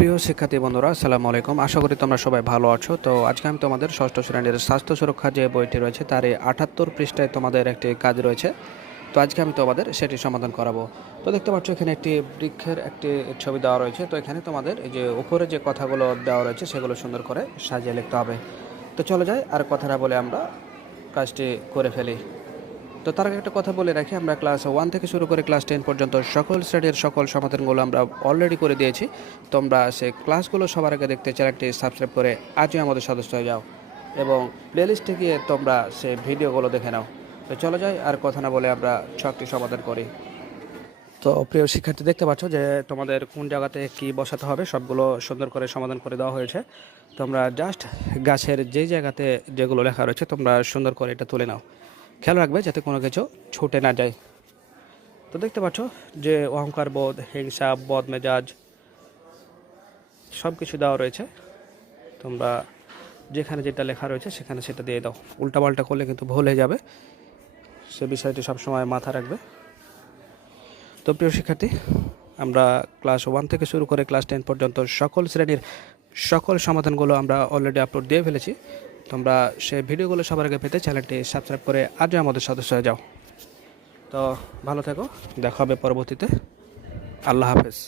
প্রিয় শিক্ষার্থী বন্ধুরা, আসসালামু আলাইকুম। আশা করি তোমরা সবাই ভালো আছো। তো আজকে আমি তোমাদের ষষ্ঠ শ্রেণীর স্বাস্থ্য সুরক্ষা যে বইটি রয়েছে তার এই ৭৮ পৃষ্ঠায় তোমাদের একটি কাজ রয়েছে। তো আজকে আমি তোমাদের সেটি সমাধান করাবো। তো দেখতে পাচ্ছ এখানে একটি বৃক্ষের একটি ছবি দেওয়া রয়েছে। তো এখানে তোমাদের এই যে উপরে যে কথাগুলো দেওয়া রয়েছে সেগুলো সুন্দর করে সাজিয়ে লিখতে হবে। তো চলে যাই, আর কথা না বলে আমরা কাজটি করে ফেলি। তো তার আগে একটা কথা বলে রাখি, আমরা ক্লাস 1 থেকে শুরু করে ক্লাস 10 পর্যন্ত সকল শ্রেণীর সকল সমাধানগুলো আমরা অলরেডি করে দিয়েছি। তোমরা সেই ক্লাসগুলো সবার আগে দেখতে চ্যানেলটি সাবস্ক্রাইব করে আজই আমাদের সদস্য হয়ে যাও এবং প্লেলিস্টে গিয়ে তোমরা সেই ভিডিওগুলো দেখে নাও। তো চলে যাই, আর কথা না বলে আমরা ছকটি সমাধান করি। তো প্রিয় শিক্ষার্থী, দেখতে পাচ্ছ যে তোমাদের কোন জায়গাতে কি বসাতে হবে সবগুলো সুন্দর করে সমাধান করে দেওয়া হয়েছে। তোমরা জাস্ট গাছের যেই জায়গাতে যেগুলো লেখা রয়েছে তোমরা সুন্দর করে এটা তুলে নাও। খেয়াল রাখবে যাতে কোনো কিছু ছুটে না যায়। তো দেখতে পাচ্ছ যে অহংকার বোধ, হিংসা, বদ মেজাজ সব কিছু দেওয়া রয়েছে। তোমরা যেখানে যেটা লেখা রয়েছে সেখানে সেটা দিয়ে দাও। উল্টাপাল্টা করলে কিন্তু ভুল হয়ে যাবে, সে বিষয়টি সবসময় মাথা রাখবে। তো প্রিয় শিক্ষার্থী, আমরা ক্লাস 1 থেকে শুরু করে ক্লাস 10 পর্যন্ত সকল শ্রেণীর সকল সমাধানগুলো আমরা অলরেডি আপলোড দিয়ে ফেলেছি। তোমরা সেই ভিডিওগুলো সবার আগে পেতে চ্যানেলটি সাবস্ক্রাইব করে আজও আমাদের সদস্য হয়ে যাও। তো ভালো থেকো, দেখা হবে পরবর্তীতে। আল্লাহ হাফেজ।